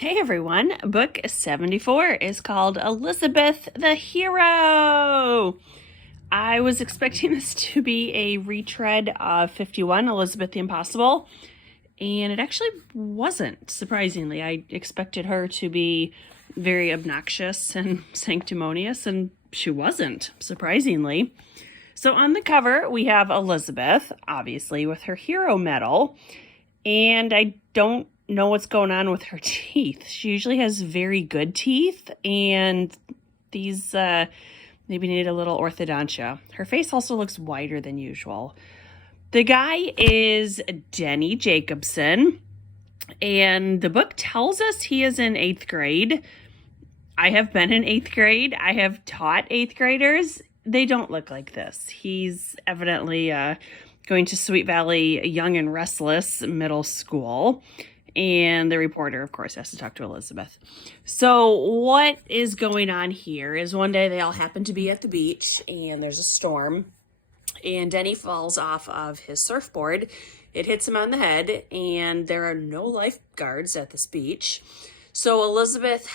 Hey everyone, book 74 is called Elizabeth the Hero. I was expecting this to be a retread of 51, Elizabeth the Impossible, and it actually wasn't, surprisingly. I expected her to be very obnoxious and sanctimonious, and she wasn't, surprisingly. So on the cover, we have Elizabeth, obviously, with her hero medal, and I don't know what's going on with her teeth. She usually has very good teeth, and these maybe need a little orthodontia. Her face also looks wider than usual. The guy is Denny Jacobson, and the book tells us he is in 8th grade. I have been in 8th grade. I have taught 8th graders. They don't look like this. He's evidently going to Sweet Valley Young and Restless Middle School. And the reporter, of course, has to talk to Elizabeth. So what is going on here is one day they all happen to be at the beach and there's a storm. And Denny falls off of his surfboard. It hits him on the head and there are no lifeguards at this beach. So Elizabeth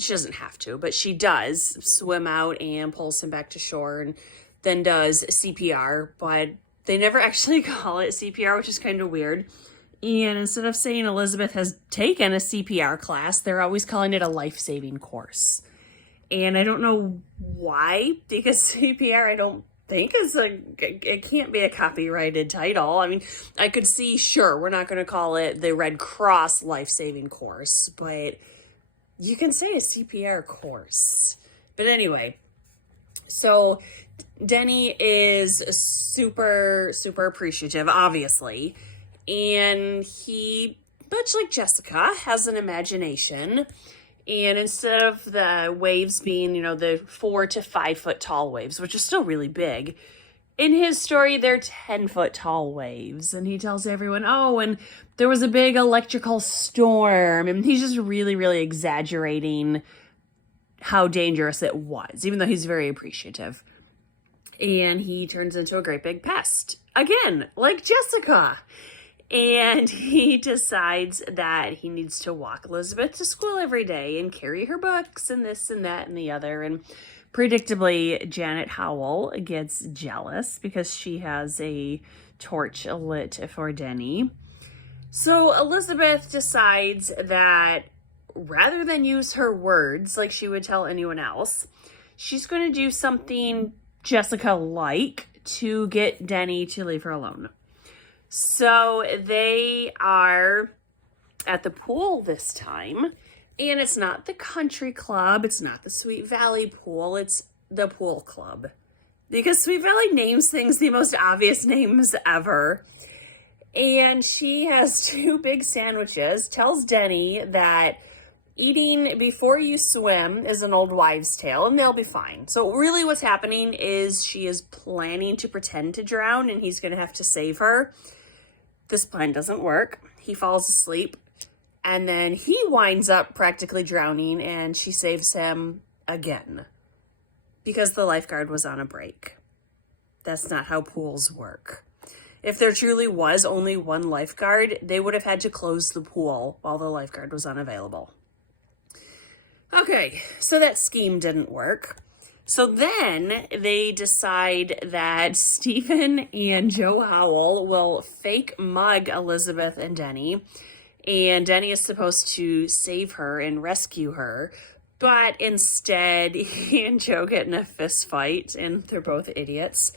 she doesn't have to, but she does swim out and pulls him back to shore and then does CPR. But they never actually call it CPR, which is kind of weird. And instead of saying Elizabeth has taken a CPR class, they're always calling it a life-saving course. And I don't know why, because CPR I don't think it can't be a copyrighted title. I mean, I could see, sure, we're not going to call it the Red Cross life-saving course, but you can say a CPR course. But anyway, so Denny is super, super appreciative, obviously. And he, much like Jessica, has an imagination. And instead of the waves being, the 4 to 5 foot tall waves, which is still really big, in his story, they're 10-foot tall waves. And he tells everyone, oh, and there was a big electrical storm. And he's just really, really exaggerating how dangerous it was, even though he's very appreciative. And he turns into a great big pest. Again, like Jessica. And he decides that he needs to walk Elizabeth to school every day and carry her books and this and that and the other. And predictably, Janet Howell gets jealous because she has a torch lit for Denny. So Elizabeth decides that rather than use her words like she would tell anyone else, she's going to do something Jessica-like to get Denny to leave her alone. So they are at the pool this time, and it's not the country club, it's not the Sweet Valley pool, it's the pool club. Because Sweet Valley names things the most obvious names ever. And she has 2 big sandwiches, tells Denny that eating before you swim is an old wives' tale, and they'll be fine. So really what's happening is she is planning to pretend to drown, and he's going to have to save her. This plan doesn't work. He falls asleep, and then he winds up practically drowning, and she saves him again because the lifeguard was on a break. That's not how pools work. If there truly was only one lifeguard, they would have had to close the pool while the lifeguard was unavailable. Okay, so that scheme didn't work. So then they decide that Stephen and Joe Howell will fake mug Elizabeth and Denny. And Denny is supposed to save her and rescue her. But instead, he and Joe get in a fist fight, and they're both idiots.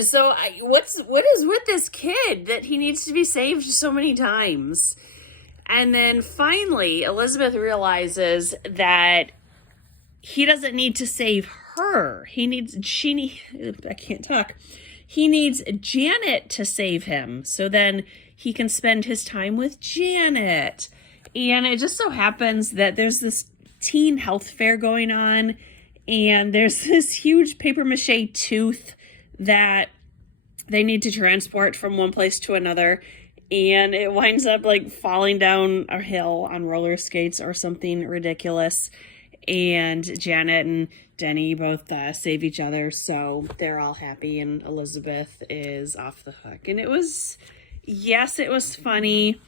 So what is with this kid that he needs to be saved so many times? And then finally, Elizabeth realizes that he doesn't need to save her. He needs Janet to save him. So then he can spend his time with Janet. And it just so happens that there's this teen health fair going on, and there's this huge paper mache tooth that they need to transport from one place to another. And it winds up like falling down a hill on roller skates or something ridiculous. And Janet and Denny both save each other, so they're all happy, and Elizabeth is off the hook. And it was funny.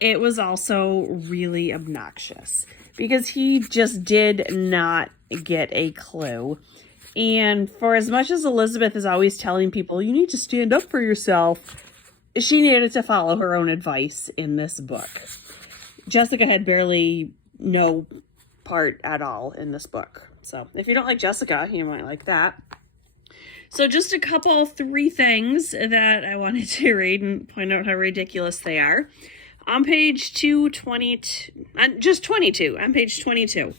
it was also really obnoxious because he just did not get a clue. And for as much as Elizabeth is always telling people, you need to stand up for yourself, she needed to follow her own advice in this book. Jessica had barely no part at all in this book. So if you don't like Jessica, you might like that. So just a couple, 3 things that I wanted to read and point out how ridiculous they are. On page 222, just 22, on page 22,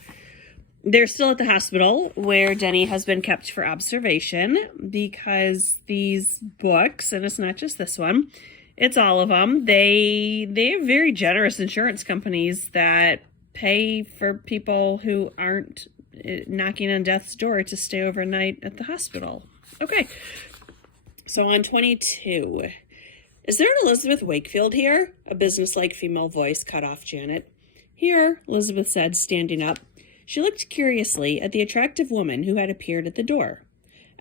they're still at the hospital where Denny has been kept for observation because these books, and it's not just this one, it's all of them, they have very generous insurance companies that pay for people who aren't knocking on death's door to stay overnight at the hospital. Okay, so on 22, is there an Elizabeth Wakefield here? A businesslike female voice cut off Janet. Here, Elizabeth said, standing up. She looked curiously at the attractive woman who had appeared at the door.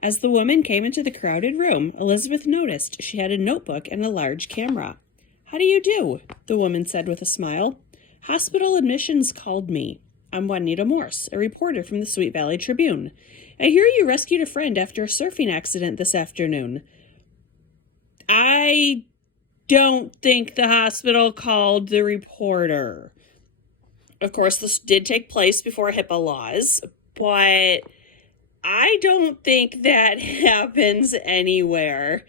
As the woman came into the crowded room, Elizabeth noticed she had a notebook and a large camera. How do you do? The woman said with a smile. Hospital admissions called me. I'm Juanita Morse, a reporter from the Sweet Valley Tribune. I hear you rescued a friend after a surfing accident this afternoon. I don't think the hospital called the reporter. Of course, this did take place before HIPAA laws, but I don't think that happens anywhere.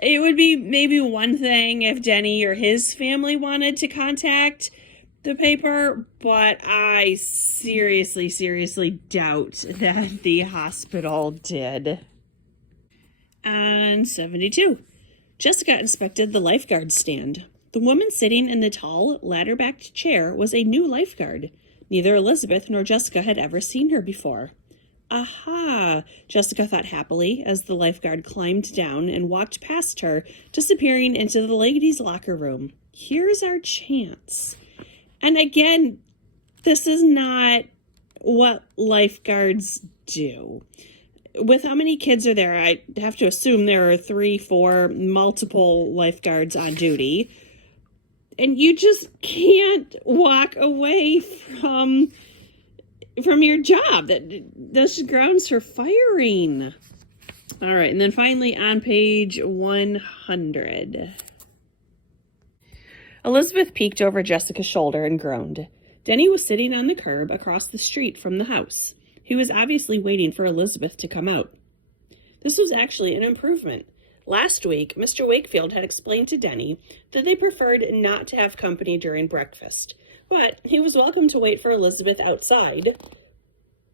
It would be maybe one thing if Denny or his family wanted to contact the paper, but I seriously doubt that the hospital did. On 72, Jessica inspected the lifeguard stand. The woman sitting in the tall, ladder-backed chair was a new lifeguard. Neither Elizabeth nor Jessica had ever seen her before. Aha, Jessica thought happily as the lifeguard climbed down and walked past her, disappearing into the ladies' locker room. Here's our chance. And again, this is not what lifeguards do. With how many kids are there, I have to assume there are 3, 4, multiple lifeguards on duty. And you just can't walk away from your job. That's grounds for firing. All right, and then finally on page 100. Elizabeth peeked over Jessica's shoulder and groaned. Denny was sitting on the curb across the street from the house. He was obviously waiting for Elizabeth to come out. This was actually an improvement. Last week, Mr. Wakefield had explained to Denny that they preferred not to have company during breakfast, but he was welcome to wait for Elizabeth outside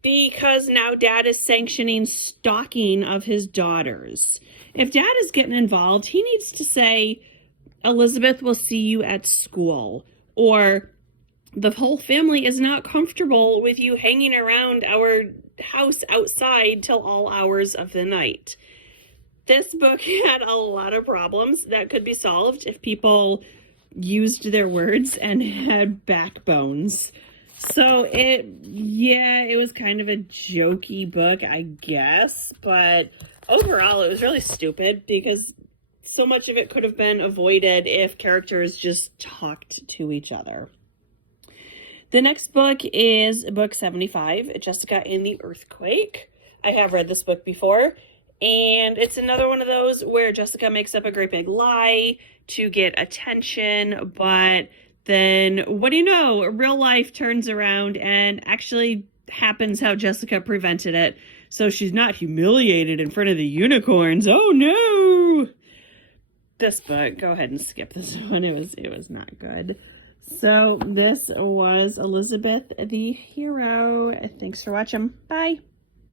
because now Dad is sanctioning stalking of his daughters. If Dad is getting involved, he needs to say, Elizabeth will see you at school, or the whole family is not comfortable with you hanging around our house outside till all hours of the night. This book had a lot of problems that could be solved if people used their words and had backbones. So it was kind of a jokey book, I guess, but overall it was really stupid because so much of it could have been avoided if characters just talked to each other. The next book is book 75, Jessica and the Earthquake. I have read this book before, and it's another one of those where Jessica makes up a great big lie to get attention, but then, what do you know, real life turns around and actually happens how Jessica prevented it. So she's not humiliated in front of the unicorns. Oh no! This book, go ahead and skip this one. It was not good. So this was Elizabeth the Hero. Thanks for watching. Bye.